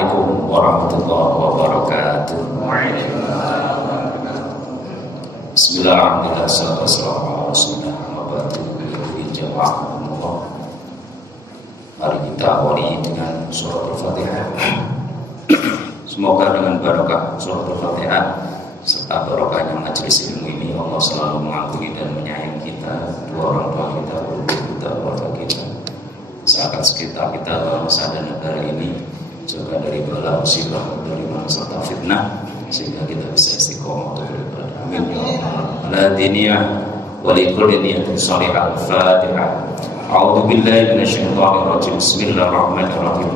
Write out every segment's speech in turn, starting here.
Assalamualaikum warahmatullahi wabarakatuh. Bismillahirrahmanirrahim. Mari kita awali dengan surah Al-Fatihah. Semoga dengan barokah surah Al-Fatihah serta barokahnya majelis ilmu ini, Allah selalu mengampuni dan menyayangi kita, kedua orang tua kita, guru kita, keluarga kita, sahabat sekitar kita, bangsa dan negara ini, juga dari bala musibah, dari serta fitnah, sehingga kita bisa istiqomah untuk beribadah. Amin ya rabbal alamin. Wa likulli niyatin shalihah. Al-Fatihah. A'udzu billahi minasyaitonir rajim. Bismillahirrahmanirrahim.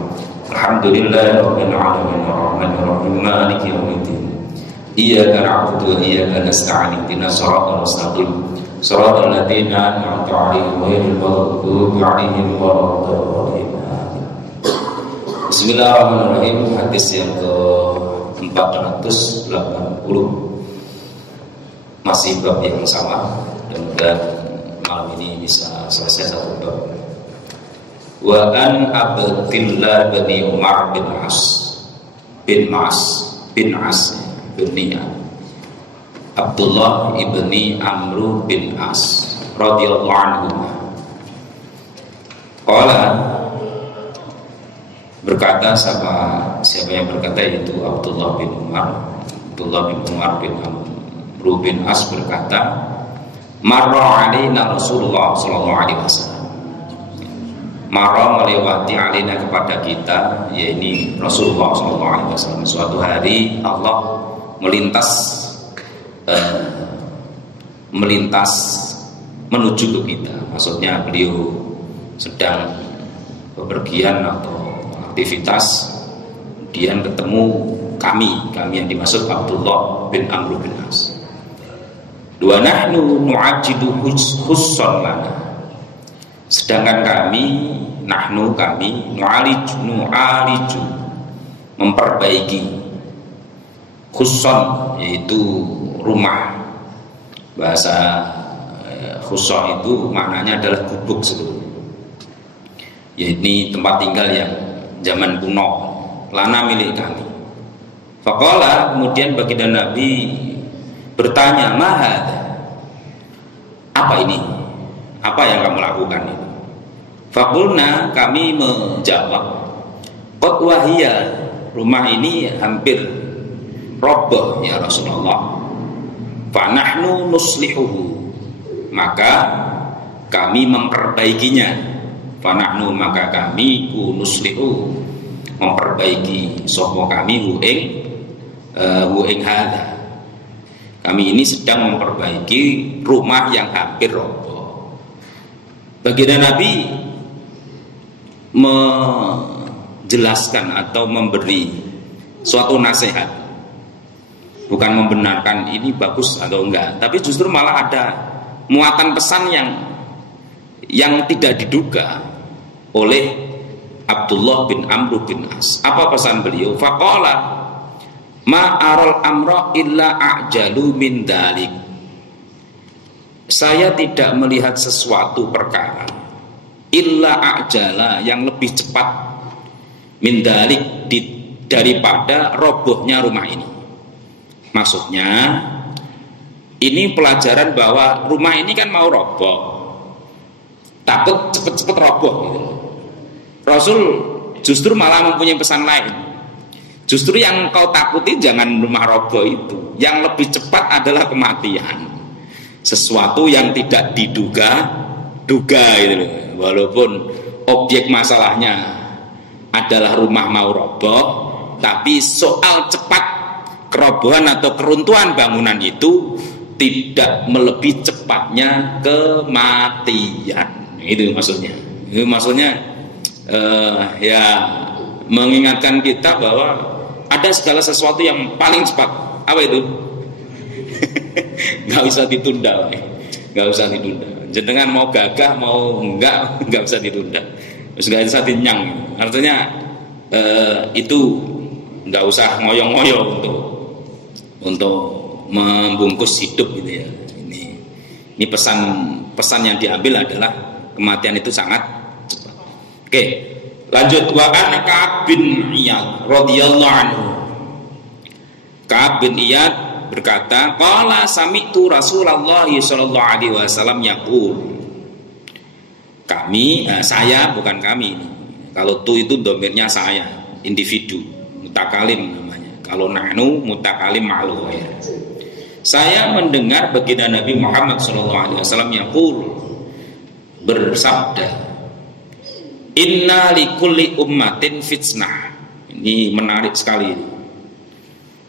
Alhamdulillahi rabbil alamin arrahmanir rahim maliki yaumiddin. Iyyaka na'budu wa iyyaka nasta'in. Ihdinas siratal mustaqim. Shiratal ladzina an'amta 'alaihim ghairil maghdubi 'alaihim waladdallin. Bismillahirrahmanirrahim. Hadis yang ke-480, masih bab yang sama, dan malam ini bisa selesai satu bab. Wa an Abdillah bin Umar bin As Abdullah ibni Amru bin As radhiyallahu anhu. Qala, berkata siapa yang berkata, yaitu Abdullah bin Umar bin Amru bin As berkata, marra alaina Rasulullah sallallahu alaihi wasallam. Marra melewati alaina kepada kita, yaitu Rasulullah sallallahu alaihi wasallam. Suatu hari Allah melintas menuju ke kita. Maksudnya beliau sedang bepergian atau aktivitas, kemudian ketemu kami yang dimaksud Abdullah bin Amr bin As. Wa nahnu nu'ajidu khussan lana. Sedangkan kami nu'aliju memperbaiki khussan, yaitu rumah. Bahasa khussan itu maknanya adalah gubuk seluruhnya, yaitu tempat tinggal yang zaman kuno, lana milik kami. Faqala, kemudian baginda Nabi bertanya, mahad, apa ini? Apa yang kamu lakukan ini? Faqulna, kami menjawab, qad wahiya, rumah ini hampir roboh ya Rasulullah. Fa nahnu nuslihuhu, maka kami memperbaikinya. Fa nahnu, maka kami nuslihu memperbaiki sapa kami hu ing hadza. Kami ini sedang memperbaiki rumah yang hampir roboh. Baginda Nabi menjelaskan atau memberi suatu nasihat, bukan membenarkan ini bagus atau enggak, tapi justru malah ada muatan pesan yang tidak diduga oleh Abdullah bin Amr bin As. Apa pesan beliau? Faqala ma'aral amra illa a'jalu min dalik. Saya tidak melihat sesuatu perkara illa a'jala, yang lebih cepat, min dalik, daripada robohnya rumah ini. Maksudnya ini pelajaran bahwa rumah ini kan mau roboh, takut cepet-cepet roboh gitu. Rasul justru malah mempunyai pesan lain. Justru yang kau takuti jangan rumah roboh itu, yang lebih cepat adalah kematian. Sesuatu yang tidak diduga gitu. Walaupun objek masalahnya adalah rumah mau roboh, tapi soal cepat kerobohan atau keruntuhan bangunan itu tidak melebihi cepatnya kematian. Itu maksudnya. Itu maksudnya ya mengingatkan kita bahwa ada segala sesuatu yang paling cepat. Apa itu? Nggak usah ditunda, nggak usah ditunda. Jenengan mau gagah mau nggak usah ditunda. Terus nggak usah dinyang. Artinya itu nggak usah ngoyo-ngoyo untuk membungkus hidup gitu ya. Ini pesan yang diambil adalah kematian itu sangat cepat. Oke, Lanjut, wa an Ka'ab bin Iyad radhiyallahu anhu. Ka'ab bin Iyad berkata, qala sami'tu Rasulullah sallallahu alaihi wasallam yaqul. Kami, saya, bukan kami. Kalau tu itu domirnya saya, individu, mutakalim namanya. Kalau nahnu mutakalim ma'al ghair. Saya mendengar baginda Nabi Muhammad sallallahu alaihi wasallam yaqul, bersabda, inna likulli ummatin fitnah. Ini menarik sekali.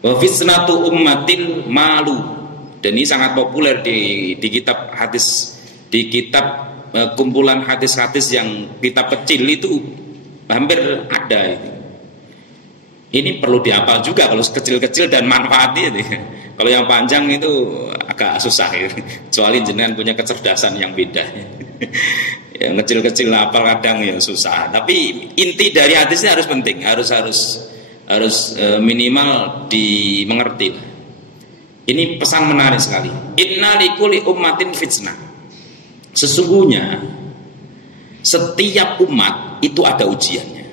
Wa fitnatu ummatil malu. Dan ini sangat populer di kitab hadis, di kitab kumpulan hadis-hadis yang kitab kecil itu hampir ada itu. Ini perlu dihafal juga kalau kecil-kecil dan manfaatnya itu. Kalau yang panjang itu agak susah ya. Kecuali jenengan punya kecerdasan yang beda. Yang kecil-kecil hafal kadang ya susah. Tapi inti dari hadisnya harus penting, harus minimal dimengerti. Ini pesan menarik sekali. Inna likulli ummatin fitnah. Sesungguhnya setiap umat itu ada ujiannya.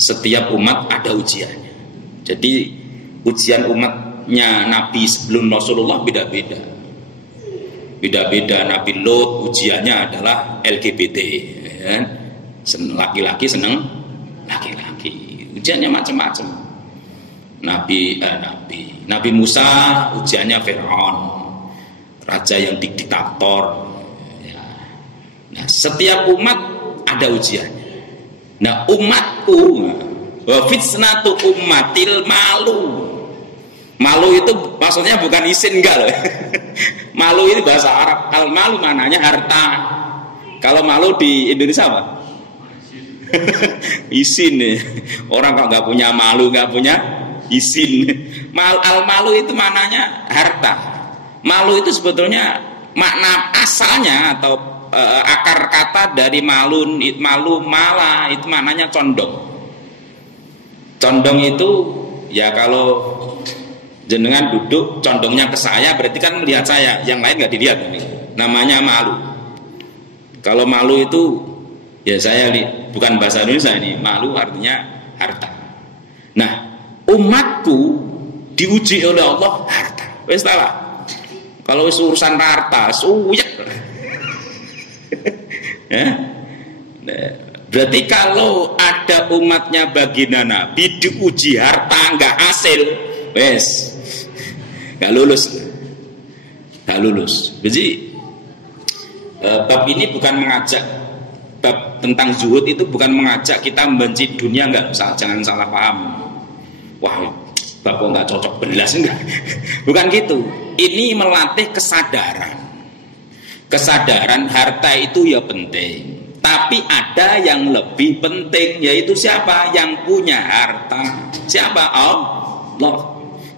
Setiap umat ada ujiannya. Jadi ujian umatnya Nabi sebelum Rasulullah beda-beda. Beda-beda. Nabi Lot ujiannya adalah LGBT, ya. Laki-laki seneng laki-laki. Ujiannya macam-macam. Nabi Musa ujiannya Fir'aun, raja yang diktator. Ya. Nah, setiap umat ada ujiannya. Nah, umatku, wa fitnatu ummatil malu. Malu itu maksudnya bukan isin, enggak loh. Malu ini bahasa Arab. Al-malu mananya harta. Kalau malu di Indonesia apa? Isin nih. Orang kalau nggak punya malu, nggak punya isin. Al-malu itu mananya harta. Malu itu sebetulnya makna asalnya atau akar kata dari malu mala itu maknanya condong. Condong itu ya kalau jenengan duduk condongnya ke saya berarti kan melihat saya, yang lain nggak dilihat. Namanya malu. Kalau malu itu ya saya bukan bahasa Indonesia ini, malu artinya harta. Nah, umatku diuji oleh Allah harta. Wes salah. Kalau urusan harta suyek. Ya. Berarti kalau ada umatnya baginda Nabi diuji harta nggak hasil, wes nggak lulus. Jadi bab ini bukan mengajak, bab tentang zuhud itu bukan mengajak kita membenci dunia, nggak, jangan salah paham. Wah, bab nggak cocok belas, enggak. Bukan gitu. Ini melatih kesadaran harta itu ya penting. Tapi ada yang lebih penting, yaitu siapa? Yang punya harta. Siapa? Allah.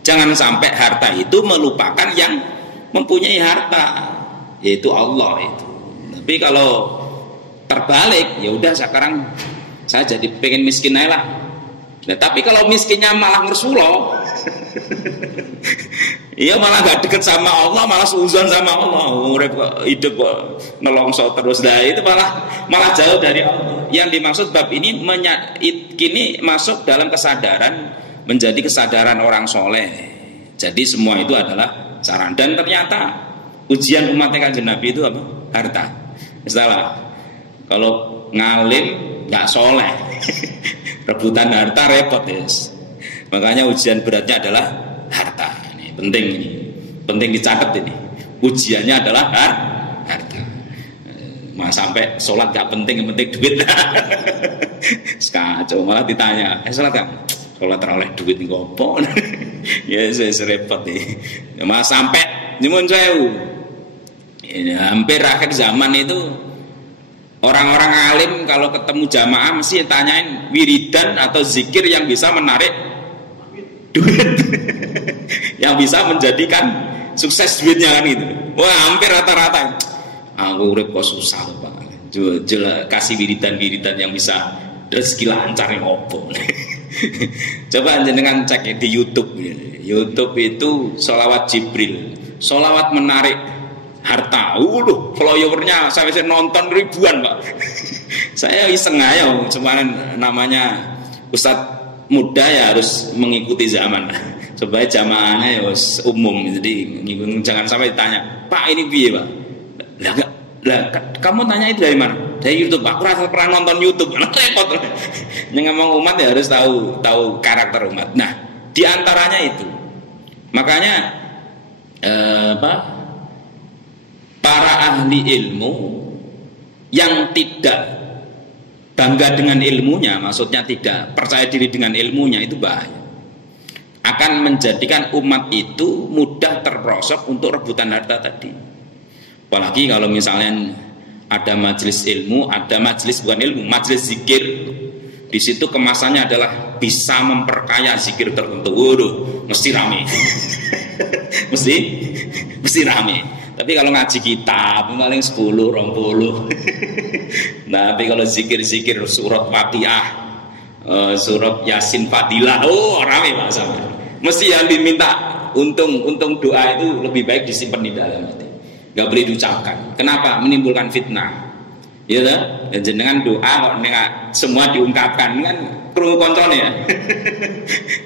Jangan sampai harta itu melupakan yang mempunyai harta, yaitu Allah itu. Tapi kalau terbalik, ya udah sekarang saya jadi pengen miskin aja lah. Nah, tapi kalau miskinnya malah ngersulo, iya malah gak deket sama Allah, malah suzon sama Allah, hidup nelongso terus, nah itu malah jauh dari Allah. Yang dimaksud bab ini kini masuk dalam kesadaran, menjadi kesadaran orang soleh. Jadi semua itu adalah saran. Dan ternyata ujian umatnya Kanjeng Nabi itu apa? Harta. Salah. Kalau ngalim nggak soleh, rebutan harta repot, yes. Makanya ujian beratnya adalah harta. Ini penting dicatat ini. Ujiannya adalah harta. Sampai sholat gak penting, yang penting duit. Sekacau, malah ditanya, sholat kan? Sholat oleh duit ngopo? Ya saya repot nih. Malah sampai nyumun sewu. Hampir akhir zaman itu orang-orang alim kalau ketemu jamaah mesti tanyain wiridan atau zikir yang bisa menarik duit, yang bisa menjadikan sukses duitnya kan gitu. Wah, hampir rata-rata. Aku urip kok susah loh Pak. Kasih wiridan yang bisa rezeki lancar yang opo. Coba jenengan cek ya, di YouTube. YouTube itu sholawat Jibril, sholawat menarik harta. Followernya saya bisa nonton ribuan Pak. Saya iseng aja, cuman namanya Ustadz muda ya harus mengikuti zaman supaya jamaahnya ya umum. Jadi jangan sampai ditanya, Pak ini piye Pak? Lah kamu tanya itu dari mana? Dari YouTube. Aku rasa pernah nonton YouTube. Repot. Yang ngomong umat ya harus tahu karakter umat. Nah, diantaranya itu. Makanya para ahli ilmu yang tidak bangga dengan ilmunya, maksudnya tidak percaya diri dengan ilmunya, itu bahaya. Akan menjadikan umat itu mudah terperosok untuk rebutan harta tadi. Apalagi kalau misalnya ada majelis ilmu, ada majelis bukan ilmu, majelis zikir. Di situ kemasannya adalah bisa memperkaya zikir tertentu. Waduh, mesti rame. mesti rame. Tapi kalau ngaji kitab paling 10, 20. Nah, tapi kalau zikir-zikir surat Fatihah, surat Yasin Fadilah, oh rame bahasanya. Mesti yang diminta untung doa itu lebih baik disimpan di dalam hati. Gak boleh diucapkan. Kenapa? Menimbulkan fitnah. Ya toh? Jenengan doa kok semua diungkapkan kan krungu koncone ya.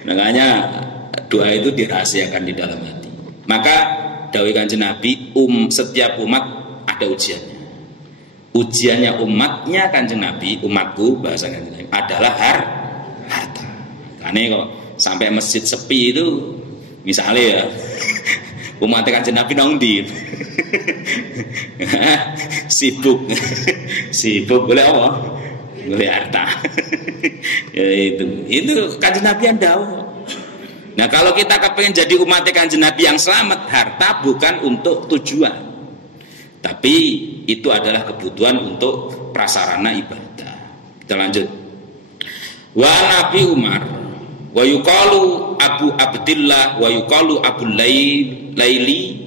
Makanya doa itu dirahasiakan di dalam hati. Maka dawuh Kanjeng Nabi, setiap umat ada ujiannya. Ujiannya umatnya Kanjeng Nabi, umatku bahasa Kanjeng Nabi adalah harta. Karena kok sampai masjid sepi itu misalnya ya umat Kanjeng Nabi nang ndi? sibuk boleh apa? Boleh harta. Ya itu Kanjeng Nabi yang dawuh. Nah, kalau kita kepengen jadi umat Kanjeng Nabi yang selamat, harta bukan untuk tujuan, tapi itu adalah kebutuhan untuk prasarana ibadah. Kita lanjut. Wa Nabi Umar wa yuqalu Abu Abdillah wa yuqalu Abu Laili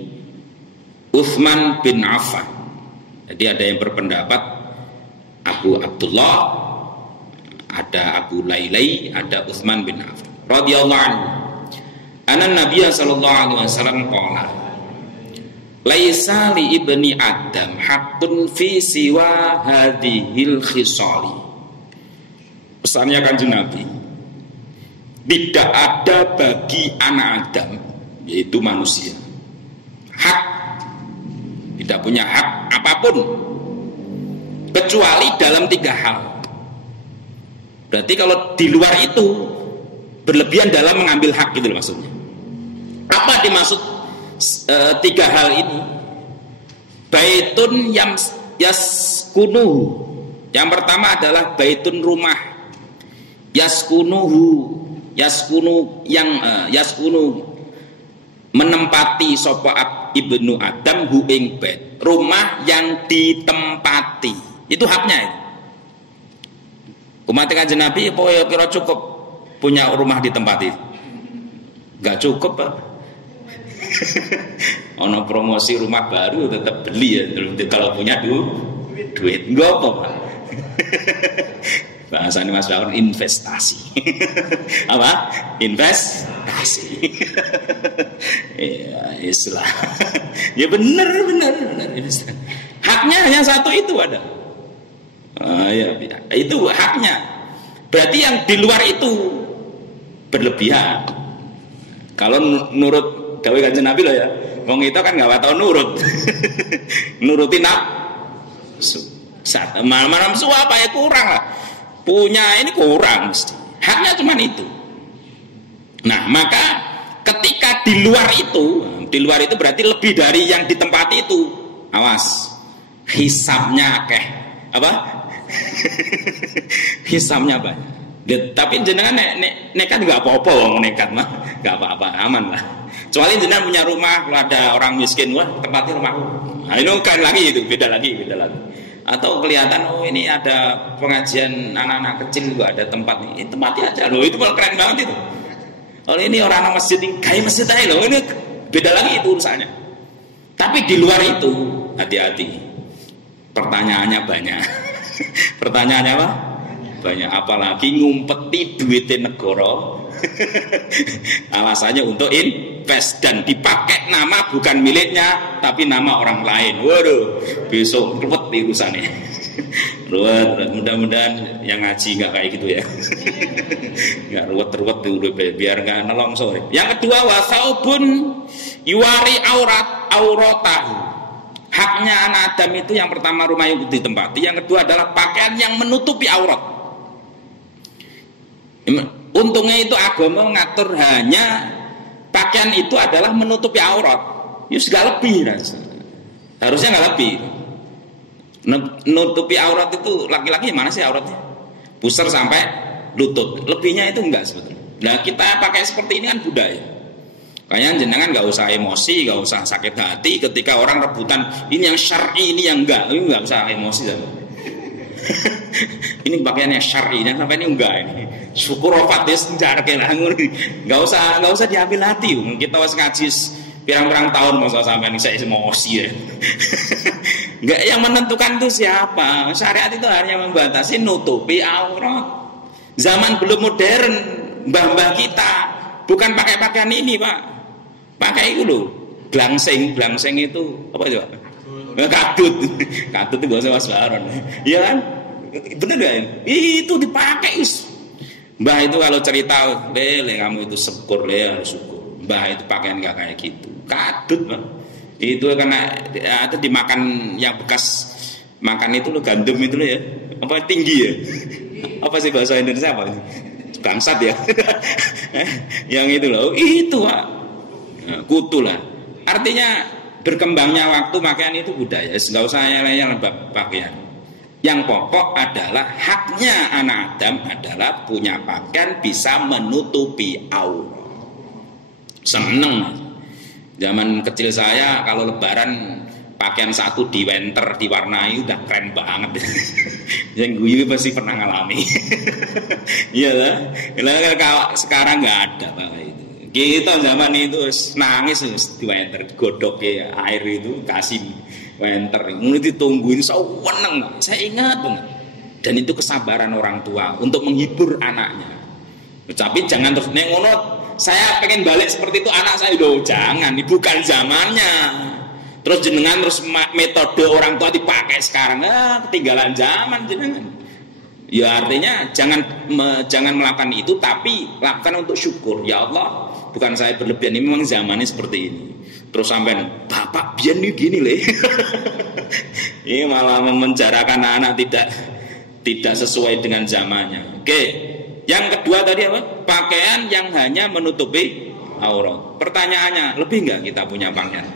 Utsman bin Affan. Jadi ada yang berpendapat Abu Abdullah, ada Abu Laili, ada Utsman bin Affan radhiyallahu anhu. Anan Nabi sallallahu alaihi wasallam qala laisa li ibni Adam haqqun fi siwa hadhil khisali. Pesannya Kanjeng Nabi, tidak ada bagi anak Adam, yaitu manusia, hak, tidak punya hak apapun kecuali dalam 3 hal. Berarti kalau di luar itu berlebihan dalam mengambil hak, gitu loh maksudnya. Apa dimaksud 3 hal ini? Baitun yaskunuhu. Yang pertama adalah baitun rumah. Yaskunuhu, yaskunu menempati sapa ibnu Adam hu ing bait. Rumah yang ditempati. Itu haknya. Umat Kanjeng Nabi apa kira cukup punya rumah ditempati? Enggak cukup, Pak. Ono promosi rumah baru tetap beli ya kalau punya duit. Enggak apa, Pak. Bahasa ini Mas Baron, investasi. Apa? Investasi. Ya, Islam. Ya benar. Haknya hanya satu itu ada. Ya, itu haknya. Berarti yang di luar itu berlebihan. Kalau nurut dawuh Kanjeng Nabi loh ya. Wong itu kan enggak tau nurut. Nurutin malam nafsu apa ya kurang lah. Punya ini kurang mesti. Haknya cuma itu. Nah, maka ketika di luar itu berarti lebih dari yang ditempati itu. Awas. Hisabnya akeh. Apa? Hisabnya banyak. Tapi jenengan nekat nggak apa-apa, wong nekat mah nggak apa-apa, aman lah. Kecuali jenengan punya rumah, kalau ada orang miskin, wah tempatnya rumahku. Nah, ini kan lagi itu beda lagi. Atau kelihatan oh ini ada pengajian anak-anak kecil juga ada tempat nih, tempatnya aja loh, itu malah keren banget itu. Kalau ini orang masjid ini kayak masjid aja loh, ini beda lagi itu urusannya. Tapi di luar itu hati-hati. Pertanyaannya banyak. Pertanyaannya apa? Banyak, apalagi ngumpeti duitnya negara. Alasannya untuk invest dan dipakai nama bukan miliknya tapi nama orang lain. Waduh, besok repot urusannya. Ruwet. Mudah-mudahan yang ngaji nggak kayak gitu ya. Nggak ruwet dulu biar nggak nelongso. Yang kedua wasaubun yuwari auratahu. Haknya anak Adam itu yang pertama rumah yang ditempati, yang kedua adalah pakaian yang menutupi aurat. Untungnya itu agama mengatur hanya pakaian itu adalah menutupi aurat. Yus gak lebih harusnya nggak lebih. Menutupi aurat itu laki-laki mana sih auratnya? Pusar sampai lutut. Lebihnya itu enggak sebetulnya. Nah kita pakai seperti ini kan budaya. Kayaknya jenengan nggak usah emosi, nggak usah sakit hati ketika orang rebutan ini yang syar'i, ini yang enggak. Ini nggak usah emosi sama. Ini pakaiannya syar'i, yang sampai ini enggak ini. Syukur ofatis jarak lah, nggak usah diambil hati. Kita harus ngaji pirang-pirang tahun masa sampai ini saya emosi ya. Nggak, yang menentukan itu siapa? Syariat itu hanya membatasi nutupi aurat. Zaman belum modern, mbah-mbah kita bukan pakai pakaian ini pak. Pakai itu loh, blangseng itu apa itu? Katut itu bahasa Mas Baron, iya kan? Bener kan? Itu dipakai. Mbah itu kalau cerita, le kamu itu syukur le harus syukur. Mbah itu pakaian nggak kayak gitu, katut pak. Itu karena ada dimakan yang bekas makan itu loh, gandum itu loh ya, apa tinggi ya? Apa sih bahasa Indonesia apa? Bangsat ya. Yang itu loh, itu pak. Nah, kutu lah. Artinya berkembangnya waktu pakaian itu budaya. Nggak usah yang pakaian. Yang pokok adalah haknya anak Adam adalah punya pakaian bisa menutupi aurat. Seneng. Zaman kecil saya kalau lebaran pakaian satu di winter diwarnai udah keren banget. Yang guyu pasti pernah ngalami. Iya lah. Kalau sekarang nggak ada pak itu. Kita zaman itu nangis di winter, godok ya air itu kasih winter. Mulai ditungguin sewenang. Saya ingat banget. Dan itu kesabaran orang tua untuk menghibur anaknya. Tapi jangan terus nengonot. Saya pengen balik seperti itu anak saya udah jangan. Ini bukan zamannya. Terus jenengan terus metode orang tua dipakai sekarang, ketinggalan zaman jenengan. Ya artinya jangan melakukan itu, tapi lakukan untuk syukur. Ya Allah, bukan saya berlebihan, ini memang zamannya seperti ini. Terus sampai bapak biar nih gini leh. Ini malah memenjarakan anak tidak sesuai dengan zamannya. Oke, yang kedua tadi apa? Pakaian yang hanya menutupi aurat. Pertanyaannya, lebih nggak kita punya pakaian?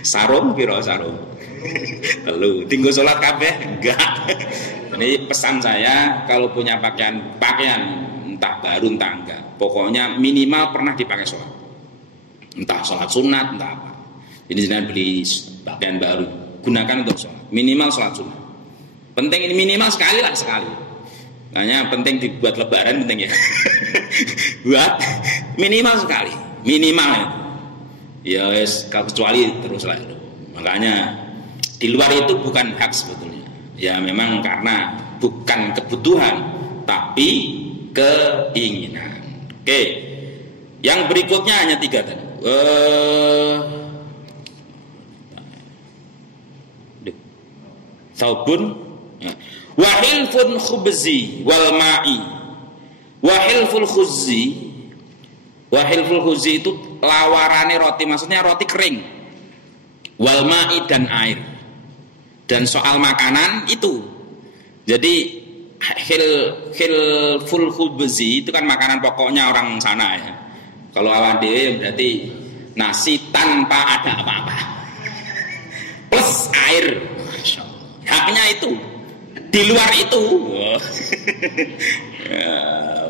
Sarung piro sarung? Telu. Tinggal sholat kabeh? Enggak. Ini pesan saya kalau punya pakaian entah baru entah enggak, pokoknya minimal pernah dipakai sholat. Entah sholat sunat entah apa. Jadi jangan beli pakaian baru, gunakan untuk sholat. Minimal sholat sunat. Penting ini minimal sekali. Makanya penting dibuat lebaran penting ya. Buat minimal sekali, minimal ya. Ya kecuali terus lah itu. Makanya di luar itu bukan hak sebetulnya. Ya memang karena bukan kebutuhan tapi keinginan. Oke. Yang berikutnya hanya 3 tadi. Saubun wa hilfun khubzi wal ma'i. Wa hilful khuzzi itu lawarane roti, maksudnya roti kering. Wal ma'i dan air. Dan soal makanan itu. Jadi hilful khubzi itu kan makanan pokoknya orang sana ya. Kalau awak dhewe berarti nasi tanpa ada apa-apa. Plus air. Haknya itu. Di luar itu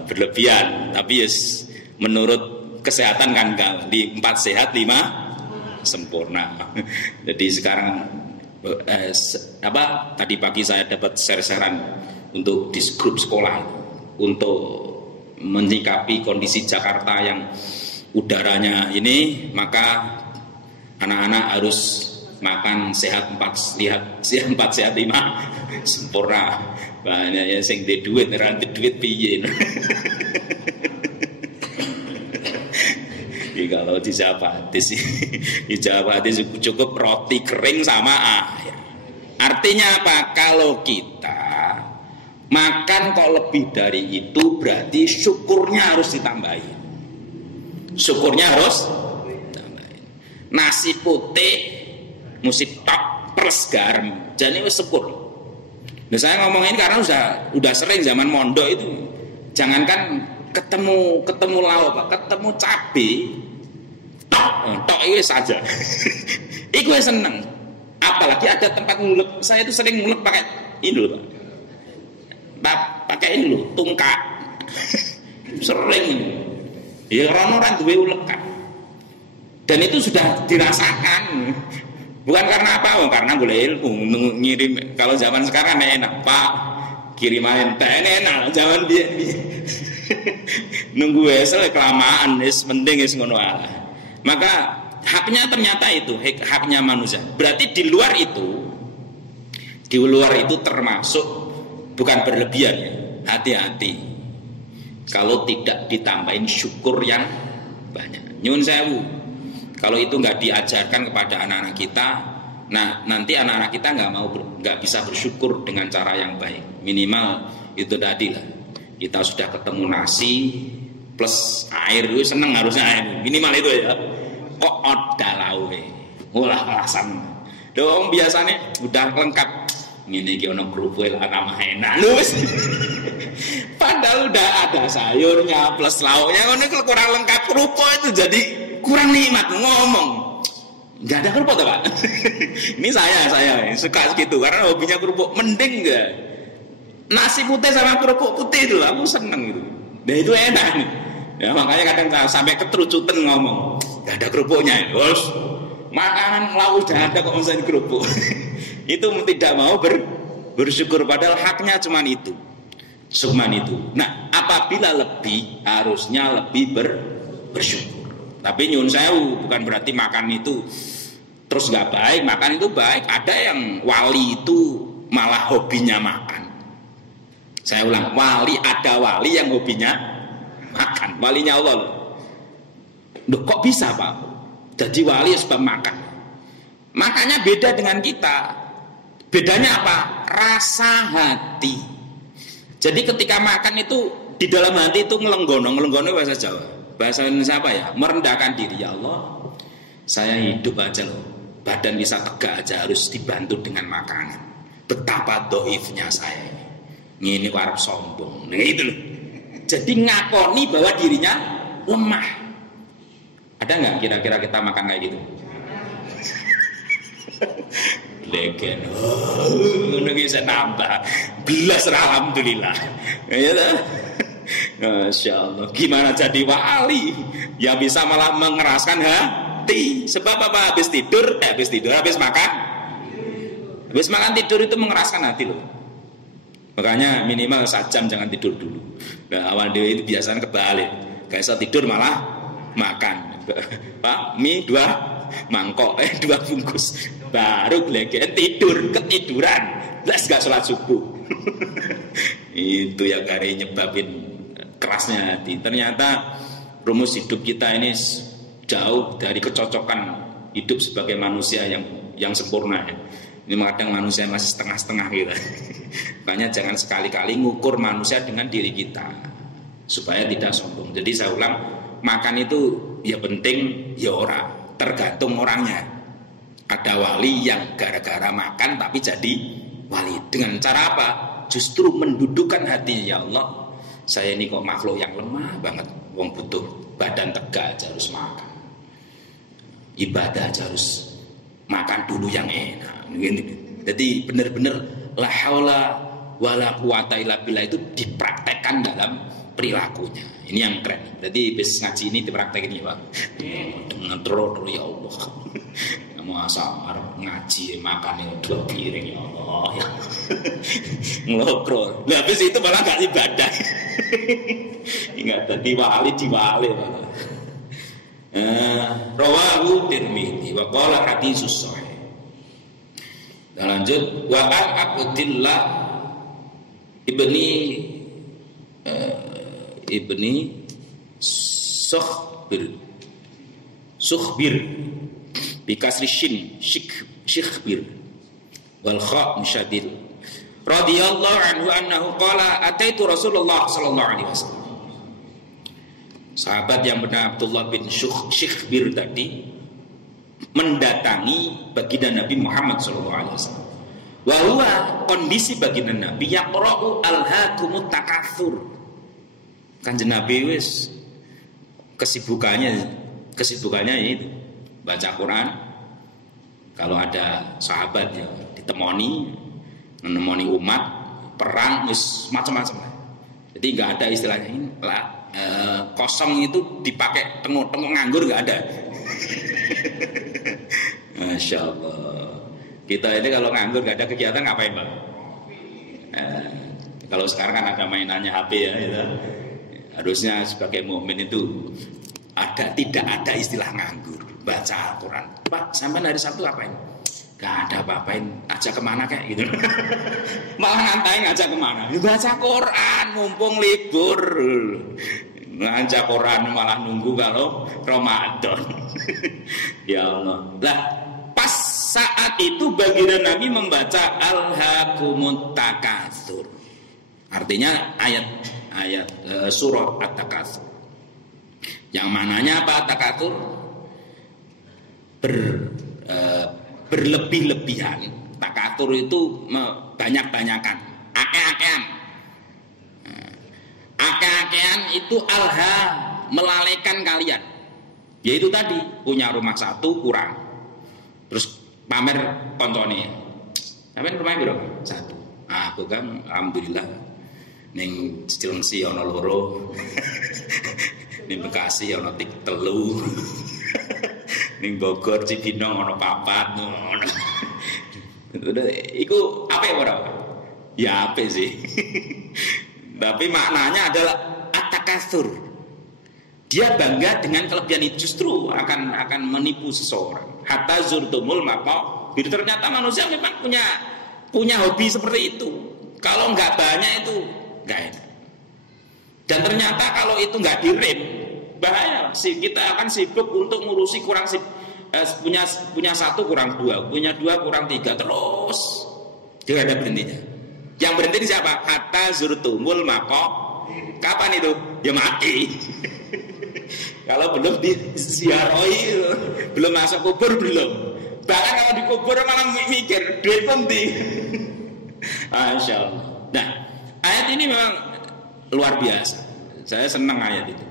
berlebihan, tapi yes, menurut kesehatan kan enggak, di 4 sehat 5 sempurna. Jadi sekarang tadi pagi saya dapat share-sharean untuk di grup sekolah untuk menyikapi kondisi Jakarta yang udaranya ini, maka anak-anak harus makan sehat 4 sehat 5 sempurna. Banyak sing di duit ranti duit piye. Kalau dijawab hadis cukup roti kering sama air. Artinya apa? Kalau kita makan kok lebih dari itu, berarti syukurnya harus ditambahin. Syukurnya harus ditambahin. Nasi putih mesti tok plus garam. Jadi wis syukur. Nah, saya ngomongin karena udah sering zaman mondok itu. Jangankan ketemu lauk, ketemu cabe tok itu saja. Iku seneng. Apalagi ada tempat ngulek. Saya itu sering ngulek pakai ini loh, Pak. Pakai ini loh, tungkak. Sering. Ya orang-orang duwe ulekan. Dan itu sudah dirasakan. Bukan karena apa? Oh, karena boleh ilmu ngirim. Kalau zaman sekarang enak, Pak. Kiriman enak, zaman dia. Nunggu wesel kelamaan, penting ngono ae. Maka haknya ternyata itu haknya manusia. Berarti di luar itu termasuk bukan berlebihan ya. Hati-hati kalau tidak ditambahin syukur yang banyak. Nyun sewu. Kalau itu nggak diajarkan kepada anak-anak kita, nah nanti anak-anak kita nggak bisa bersyukur dengan cara yang baik. Minimal itu tadi lah. Kita sudah ketemu nasi plus air, itu seneng harusnya air. Minimal itu ya. Kok ada lawe, olah-olasan. Dong biasanya udah lengkap. Ini ono kerupuk lah nama enak. Padahal udah ada sayurnya plus lauknya. Kalau kurang lengkap kerupuk itu jadi kurang nikmat ngomong. Nggak ada kerupuk tuh Pak. Ini saya suka segitu karena hobinya kerupuk. Mending nggak nasi putih sama kerupuk putih itu aku seneng gitu. Nah itu enak nih. Ya makanya kadang sampai keterucutan ngomong. Gak ada kerupuknya, bos. Makanan lauk udah ada kok misalnya kerupuk. Itu tidak mau bersyukur padahal haknya cuman itu. Nah, apabila lebih harusnya lebih bersyukur. Tapi nyun sewu bukan berarti makan itu terus nggak baik. Makan itu baik. Ada yang wali itu malah hobinya makan. Saya ulang, ada wali yang hobinya makan. Walinya Allah loh. Loh kok bisa Pak? Jadi wali sebab makan. Makanya beda dengan kita. Bedanya apa? Rasa hati. Jadi ketika makan itu di dalam hati itu ngelenggono bahasa Jawa. Bahasa Indonesia apa ya? Merendahkan diri. Ya Allah, saya hidup aja loh. Badan bisa tegak aja harus dibantu dengan makanan. Betapa doifnya saya. Ini warap sombong. Nah itu loh. Jadi ngakoni bahwa dirinya lemah. Ada nggak kira-kira kita makan kayak gitu? Legen, bisa nambah. Belas alhamdulillah. Ya, Masya Allah. Gimana jadi wali? Ya bisa malah mengeraskan hati. Sebab apa? Habis makan. Habis makan tidur itu mengeraskan hati loh. Makanya minimal 1 jam jangan tidur dulu. Nah, awal dewi itu biasanya kebalik. Gak bisa tidur malah makan. Pak, mie 2 mangkok, 2 bungkus. Baru lagi ketiduran. Belas gak sholat subuh. Itu yang hari nyebabin kerasnya hati. Ternyata rumus hidup kita ini jauh dari kecocokan hidup sebagai manusia yang sempurna ya. Ini kadang manusia masih setengah-setengah gitu. Makanya jangan sekali-kali ngukur manusia dengan diri kita supaya tidak sombong. Jadi saya ulang, makan itu ya penting ya tergantung orangnya. Ada wali yang gara-gara makan tapi jadi wali. Dengan cara apa? Justru mendudukkan hati, ya Allah, saya ini kok makhluk yang lemah banget. Wong butuh badan tegak aja harus makan. Ibadah aja harus makan dulu yang enak. Jadi benar-benar la haula wala quwata illa billah itu dipraktekkan dalam perilakunya. Ini yang keren. Jadi bis ngaji ini dipraktekin ya Pak. Dengan terus ya Allah. Kamu asal ngaji makannya 2 piring ya Allah. Ya. Ngelokro. Nah habis itu malah gak ibadah. Ingat tadi wali malah. Rawahu Tirmidzi wa qala haditsus sahih. Dan lanjut wa an Abdillah ibni Sukhbir bikasri shin Shikhbir wal kha musyaddid radhiyallahu anhu annahu qala ataitu Rasulullah sallallahu alaihi wasallam. Sahabat yang bernama Abdullah bin Syikhbir tadi mendatangi baginda Nabi Muhammad sallallahu alaihi wasallam. Wa huwa kondisi baginda Nabi yaqra'u alhaakumut takatsur. Kanjeng Nabi wis kesibukannya itu baca Quran. Kalau ada sahabat ya ditemoni menemani umat perang wis macam-macam. Jadi nggak ada istilahnya ini lah kosong itu dipakai tengok-tengok nganggur nggak ada. Masya Allah. Kita ini kalau nganggur nggak ada kegiatan ngapain bang? Kalau sekarang kan ada mainannya HP ya. Gitu. Harusnya sebagai mukmin itu tidak ada istilah nganggur, baca Al-Quran. Pak, sampai hari Sabtu apain? Gak ada apa-apain, ajak kemana kayak gitu. Malah ngantain ngajak kemana? Baca Quran, mumpung libur. Ngajak Quran malah nunggu kalau Ramadan. Ya Allah. Lah, pas saat itu baginda Nabi membaca Alhaakumut Takatsur. Artinya ayat surah At-Takatsur. Yang mananya apa takatsur? Berlebih-lebihan. Takatsur itu banyak-banyakan, ake-akean. Ake-akean itu alha, melalaikan kalian. Yaitu tadi punya rumah satu kurang, terus pamer kontone. Sampeyan rumahnya berapa? Satu. Aku kan alhamdulillah ning Cilengsi ana loro. Ning Bekasi ana 3. Ning Bogor Cibinong ana 4 ngono. Iku apa ya ora? Ya apa sih? Tapi maknanya adalah at-takatsur. Dia bangga dengan kelebihan itu, justru akan menipu seseorang. Hatta zurtumul maqabir. Ternyata manusia memang punya hobi seperti itu. Kalau nggak banyak itu nggak enak. Dan ternyata kalau itu nggak direm, bahaya. Kita akan sibuk untuk ngurusi punya 1 kurang 2, punya 2 kurang 3, terus tidak ada berhentinya. Yang berhenti siapa? Hatta zurtumul maqabir. Kapan itu? Ya mati. Kalau belum diziarahi, belum masuk kubur belum. Bahkan kalau dikubur malah mikir duit penting. Masya Allah. Nah, ayat ini memang luar biasa. Saya senang ayat itu.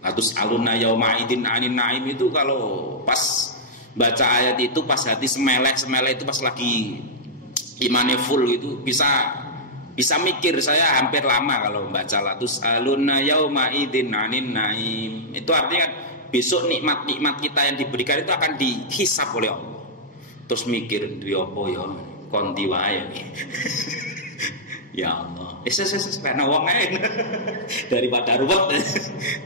Atus aluna yauma idin anin naim itu kalau pas baca ayat itu, pas hati semeleh itu, pas lagi imannya full itu bisa mikir. Saya hampir lama kalau baca latus aluna yauma idin anin naim. Itu artinya besok nikmat-nikmat kita yang diberikan itu akan dihisap oleh Allah. Terus mikir duwe apa ya konti wae. Ya Allah. Karena wong daripada ruwet.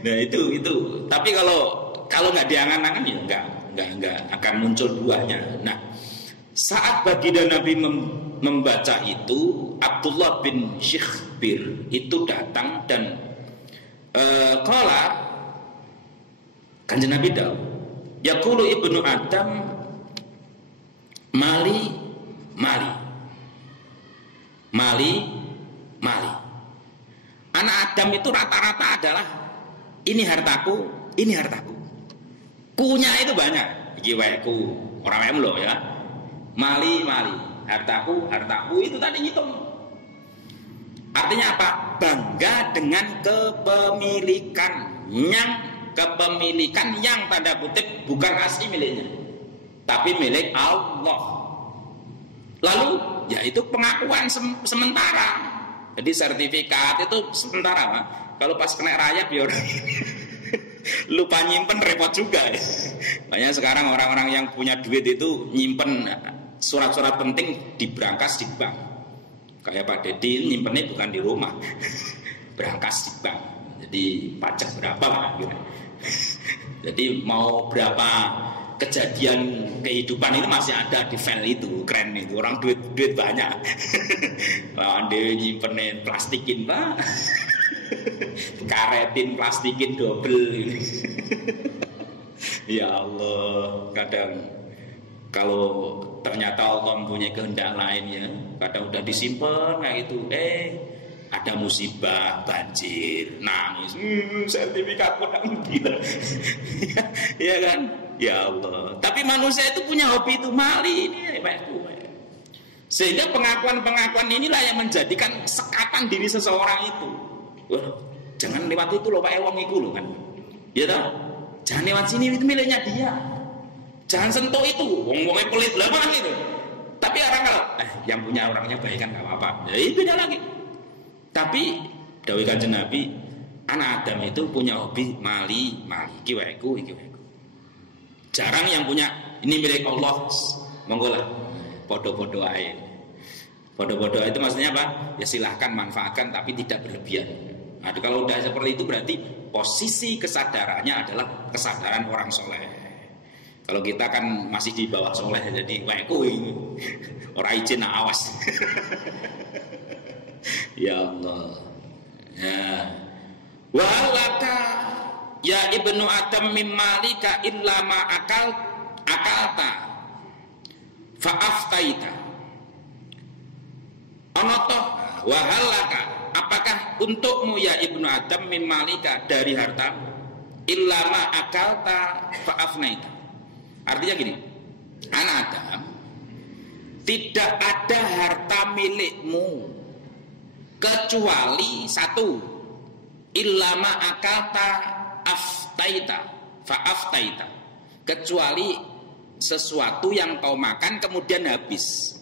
Nah itu. Tapi kalau nggak diangan-angan ya nggak akan muncul buahnya. Nah, saat baginda Nabi membaca itu, Abdullah bin Syikhbir itu datang dan qala kanjeng Nabi dawuh, yaqulu ibnu Adam mali. Anak Adam itu rata-rata adalah ini hartaku. Kunya itu banyak. Iki waeku, ora wae lho ya. Mali, hartaku itu tadi ngitung. Artinya apa? Bangga dengan kepemilikan yang tanda kutip bukan asli miliknya, tapi milik Allah. Lalu ya itu pengakuan sementara. Jadi sertifikat itu sementara, Pak. Kalau pas kena rayap ya lupa nyimpen repot juga ya. Makanya sekarang orang-orang yang punya duit itu nyimpen surat-surat penting di brankas di bank. Kayak Pak Dedi nyimpennya bukan di rumah, brankas di bank. Jadi pajak berapa gitu. Jadi mau berapa kejadian kehidupan itu masih ada di file itu. Keren itu, orang duit banyak. Lawan dewe nyimpennya plastikin Pak, karetin plastikin double. Ya Allah, kadang Kalau ternyata Allah mempunyai kehendak lain ya, kadang udah disimpan kayak itu, ada musibah, banjir, nangis, sertifikatku gila. Ya kan? Ya Allah. Tapi manusia itu punya hobi itu mali ini, sehingga pengakuan-pengakuan inilah yang menjadikan sekatan diri seseorang itu. Wah, jangan lewat itu loh Pak Ewong itu loh kan. Ya toh? Jangan lewat sini, itu miliknya dia. Jangan sentuh itu, wong-wongnya pelit lama itu. Tapi orang kalau yang punya orangnya baik kan nggak apa-apa. Ya itu beda lagi. Tapi dawuh Kanjeng Nabi, anak Adam itu punya hobi mali, iki waeku. Jarang yang punya ini milik Allah. Monggo lah. Podo-podo ae. Podo-podo itu maksudnya apa? Ya silahkan manfaatkan tapi tidak berlebihan. Nah, kalau udah seperti itu berarti posisi kesadarannya adalah kesadaran orang soleh. Kalau kita kan masih di bawah soleh jadi weku ini orang izin awas. Ya Allah. Ya. Walaka ya ibnu Adam mimmalika illa ma akalta fa'aftaita. Anoto wahalaka, apakah untukmu ya ibnu Adam mimmalika dari hartamu illa ma akalta fa'afnaita. Artinya gini, anak Adam, tidak ada harta milikmu kecuali satu, illama akalta aftaita fa'aftaita, kecuali sesuatu yang kau makan kemudian habis.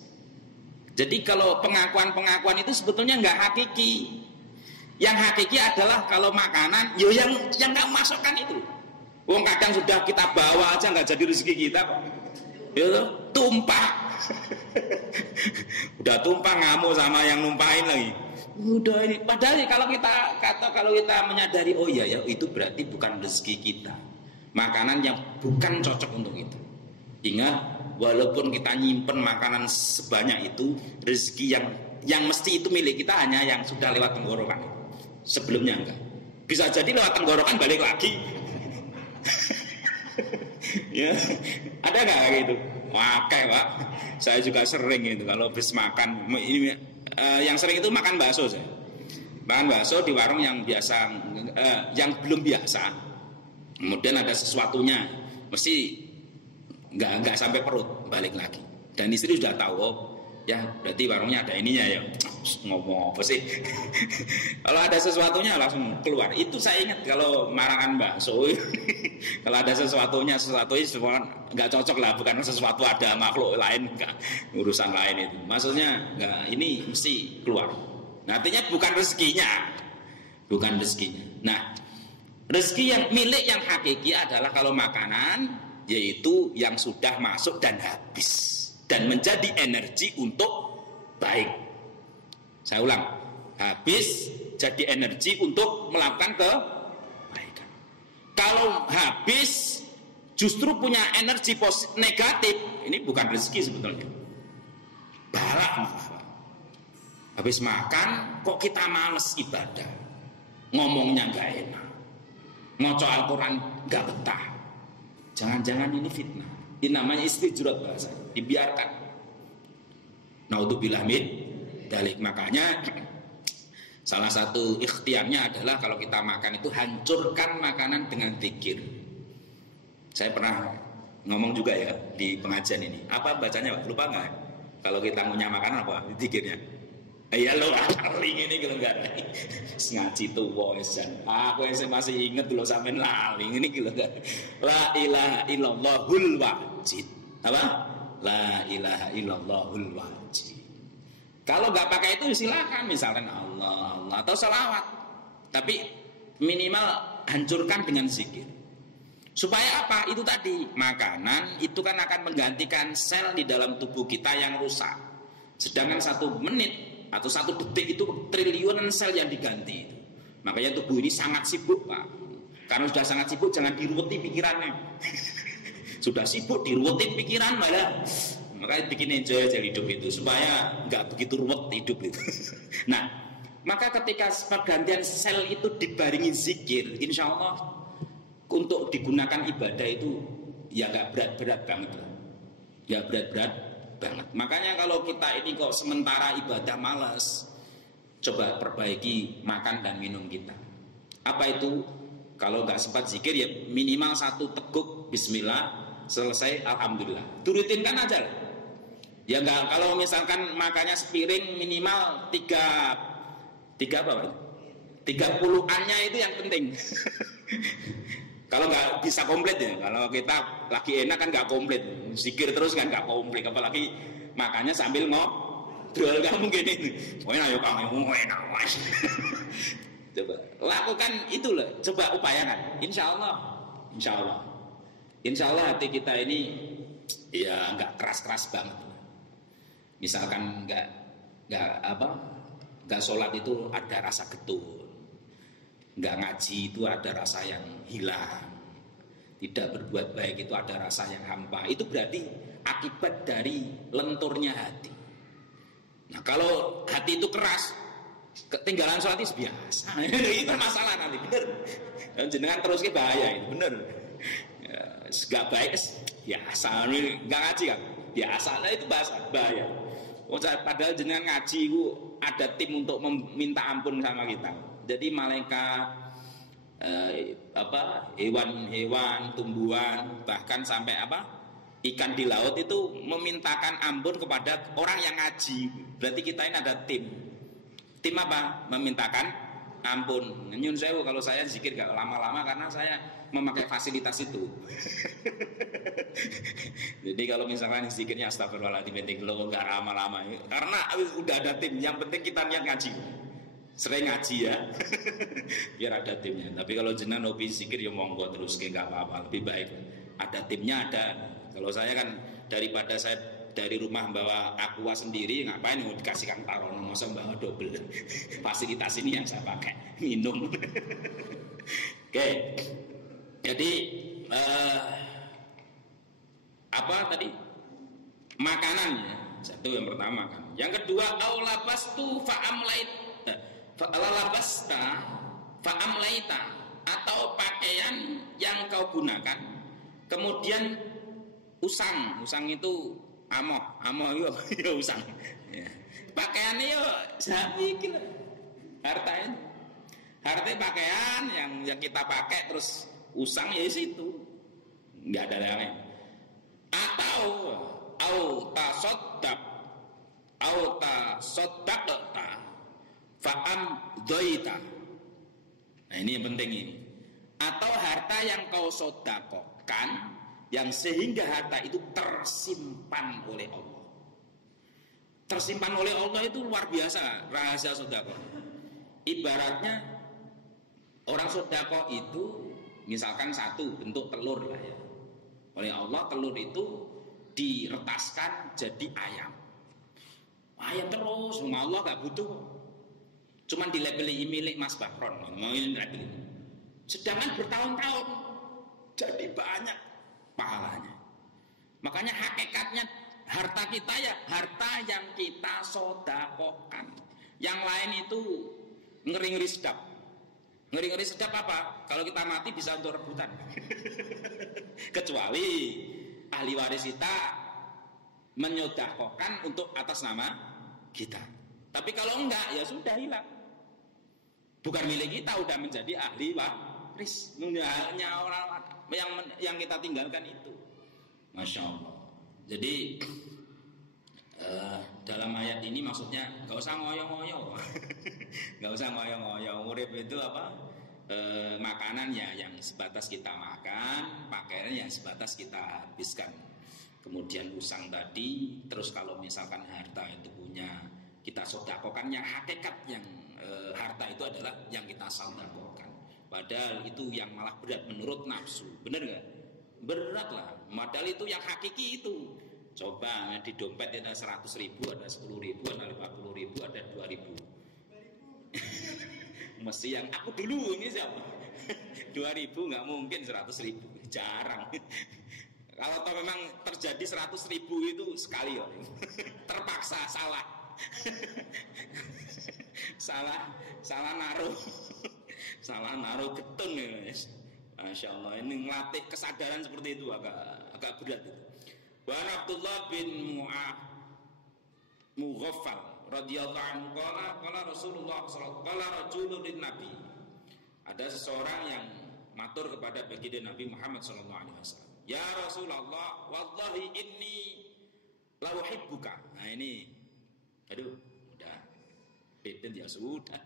Jadi kalau pengakuan-pengakuan itu sebetulnya nggak hakiki. Yang hakiki adalah kalau makanan, yang kamu masukkan itu. Wong kadang sudah kita bawa aja nggak jadi rezeki kita kok. Ya tumpah. Udah tumpah ngamuk sama yang numpahin lagi. Udah ini. Padahal kalau kita menyadari oh iya ya itu berarti bukan rezeki kita. Makanan yang bukan cocok untuk itu. Ingat, walaupun kita nyimpen makanan sebanyak itu, rezeki yang mesti itu milik kita hanya yang sudah lewat tenggorokan. Sebelumnya enggak. Bisa jadi lewat tenggorokan balik lagi. Ya, ada nggak kayak gitu? Wakai Pak, saya juga sering itu kalau habis makan ini yang sering itu makan bakso saya. Makan bakso di warung yang biasa, yang belum biasa. Kemudian ada sesuatunya, mesti nggak sampai perut balik lagi. Dan istri sudah tahu, oh, ya berarti warungnya ada ininya ya. Ngomong apa sih? Kalau ada sesuatunya langsung keluar. Itu saya ingat kalau marangan bakso. Kalau ada sesuatunya semua nggak cocok lah, bukan sesuatu ada makhluk lain, enggak, urusan lain itu. Maksudnya nggak, ini mesti keluar. Nah, artinya bukan rezekinya. Nah, rezeki yang milik yang hakiki adalah kalau makanan, yaitu yang sudah masuk dan habis dan menjadi energi untuk baik. Saya ulang, habis jadi energi untuk melakukan kebaikan. Kalau habis justru punya energi negatif, ini bukan rezeki sebetulnya. Balak malah. Habis makan kok kita males ibadah, ngomongnya nggak enak, ngoco Al-Quran nggak betah. Jangan-jangan ini fitnah. Ini namanya istijrat bahasa. Dibiarkan. Naudzubillah min dalik. Makanya salah satu ikhtiarnya adalah kalau kita makan itu hancurkan makanan dengan zikir. Saya pernah ngomong juga ya di pengajian ini. Apa bacanya Pak? Lupa nggak? Kalau kita punya makanan apa? Zikirnya. Ya lo aling ini kalau enggak ngaji tuh bosan. Aku masih inget dulu sampai laling ini kalau enggak. La ilaha illallahul wajib. Apa? La ilaha illallahul wajib. Kalau nggak pakai itu silakan, misalkan Allah atau salawat. Tapi minimal hancurkan dengan zikir. Supaya apa? Itu tadi, makanan itu kan akan menggantikan sel di dalam tubuh kita yang rusak. Sedangkan 1 menit atau 1 detik itu triliunan sel yang diganti itu. Makanya tubuh ini sangat sibuk Pak. Karena sudah sangat sibuk jangan diruweti pikirannya. Sudah sibuk diruwetin pikiran malah. Makanya bikin enjoy aja hidup itu supaya nggak begitu ruwet hidup itu. Nah, maka ketika pergantian sel itu dibaringi zikir, insya Allah untuk digunakan ibadah itu ya nggak berat-berat banget. Ya berat-berat banget. Makanya kalau kita ini kok sementara ibadah malas, coba perbaiki makan dan minum kita. Apa itu? Kalau nggak sempat zikir ya minimal 1 teguk Bismillah, selesai Alhamdulillah. Turutinkan aja lah. Ya nggak, kalau misalkan makannya sepiring minimal 3 apa? 30-annya itu yang penting. Kalau nggak bisa komplit ya, kalau kita lagi enak kan nggak komplit, zikir terus kan nggak komplit, apalagi makannya sambil ngobrol, nggak mungkin itu. Enak ya kamu, enak mas. Coba lakukan itu loh, coba upayakan. Insya Allah hati kita ini ya nggak keras-keras banget. Misalkan nggak sholat itu ada rasa getun. Nggak ngaji itu ada rasa yang hilang, tidak berbuat baik itu ada rasa yang hampa. Itu berarti akibat dari lenturnya hati. Nah kalau hati itu keras, ketinggalan sholat itu biasa. Itu masalah nanti, bener. Jenengan terus ke bahaya itu, bener. Nggak baik, biasa. Nggak ngaji kan, biasa. Nah itu bahaya. Padahal jenengan ngaji itu ada tim untuk meminta ampun sama kita. Jadi malaikat, hewan-hewan, tumbuhan, bahkan sampai ikan di laut itu memintakan ampun kepada orang yang ngaji. Berarti kita ini ada tim. Tim apa? Memintakan ampun. Nyun sewu kalau saya zikir gak lama-lama karena saya memakai fasilitas itu. Jadi kalau misalkan zikirnya astagfirullahaladzim gak lama-lama, karena udah ada tim. Yang penting kita niat ngaji. Sering ngaji ya. Biar ada timnya. Tapi kalau jenengan hobi zikir ya monggo terus gak apa-apa, lebih baik ada timnya ada. Kalau saya kan daripada saya dari rumah bawa aqua sendiri, ngapain mau dikasihkan tarono, masa bawa double. Fasilitas ini yang saya pakai minum. Oke. Jadi apa tadi? Makanan ya. Satu yang pertama kan. Yang kedua aulabastu fa'amlait. Falalabasta fa'amlaita, atau pakaian yang kau gunakan kemudian usang itu amoh yo usang ya. Pakaiannya yo sapi gitu, harta pakaian yang kita pakai terus usang ya situ, nggak ada lain. Atau tasoddaqta fa'am doita. Nah ini yang penting ini. Atau harta yang kau sodakokan, yang sehingga harta itu tersimpan oleh Allah. Tersimpan oleh Allah itu luar biasa rahasia sodako. Ibaratnya orang sodako itu misalkan satu bentuk telur lah ya. Oleh Allah telur itu diretaskan jadi ayam. Ayam terus, Allah gak butuh. Cuman dilabeli milik Mas Bahron, sedangkan bertahun-tahun jadi banyak pahalanya. Makanya hakikatnya harta kita ya harta yang kita sodakokan. Yang lain itu ngeri-ngeri sedap. Ngeri-ngeri sedap apa? Kalau kita mati bisa untuk rebutan. Kecuali ahli waris kita menyodakokan untuk atas nama kita. Tapi kalau enggak ya sudah hilang. Bukan milik kita, udah menjadi ahli waris. Hanya orang yang kita tinggalkan itu. Masya Allah. Jadi dalam ayat ini maksudnya nggak usah ngoyo-ngoyo. Nggak usah ngoyo-ngoyo. Urip itu apa? Makanan ya yang sebatas kita makan, pakaian yang sebatas kita habiskan. Kemudian usang tadi, terus kalau misalkan harta itu punya kita sodakokan, yang hakikat yang harta itu adalah yang kita sodakokan. Padahal itu yang malah berat menurut nafsu. Bener nggak? Berat lah. Padahal itu yang hakiki itu. Coba di dompet ada 100.000, ada 10.000, ada 50.000, ada 2.000. Mesti yang aku dulu ini siapa? 2.000 nggak mungkin 100.000, jarang. Kalau toh memang terjadi 100.000 itu sekali ya, terpaksa salah. salah naruh getun ya. Masya Allah, ini ngelatih kesadaran seperti itu agak berat itu. Wa Abdullah bin Mughaffal radhiyallahu anhu qala Rasulullah sallallahu rajulun lin nabi. Ada seseorang yang matur kepada baginda Nabi Muhammad sallallahu alaihi wasallam. Ya Rasulullah, wallahi inni la uhibbuka. Nah ini. Aduh, udah. Beden ya sudah.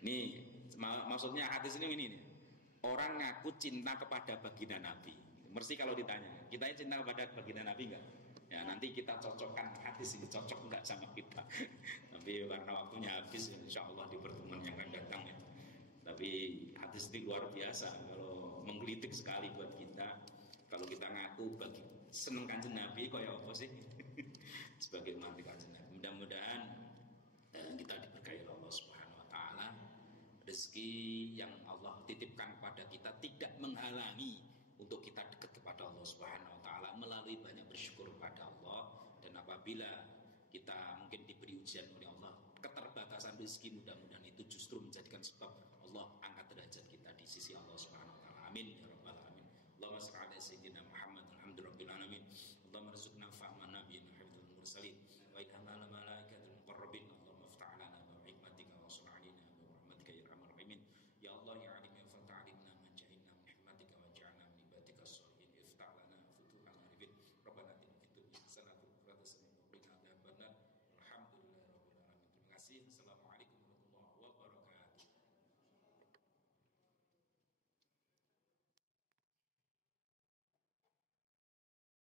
Nih, maksudnya hadis ini nih. Orang ngaku cinta kepada baginda Nabi. Mesti kalau ditanya, kita cinta kepada baginda Nabi enggak? Ya nanti kita cocokkan hadis ini cocok enggak sama kita. Tapi karena waktunya habis, insya Allah di pertemuan yang akan datang ya. Tapi hadis ini luar biasa, kalau menggelitik sekali buat kita. Kalau kita ngaku seneng Kanjeng Nabi, kok ya apa sih? Sebagai umat Kanjeng Nabi. Mudah-mudahan kita diberkahi Allah Subhanahu Wa Taala. Rezeki yang Allah titipkan kepada kita tidak menghalangi untuk kita dekat kepada Allah Subhanahu Wa Taala melalui banyak bersyukur kepada Allah. Dan apabila kita mungkin diberi ujian oleh Allah, keterbatasan rezeki, mudah-mudahan itu justru menjadikan sebab Allah angkat derajat kita di sisi Allah Subhanahu wa taala. Amin ya rabbal alamin. Allahumma shalli ala sayyidina Muhammad alhamdulillahil alamin. Allahumma rzuqna fahman nabiyina hafidhul mursalin wa idhamna lama la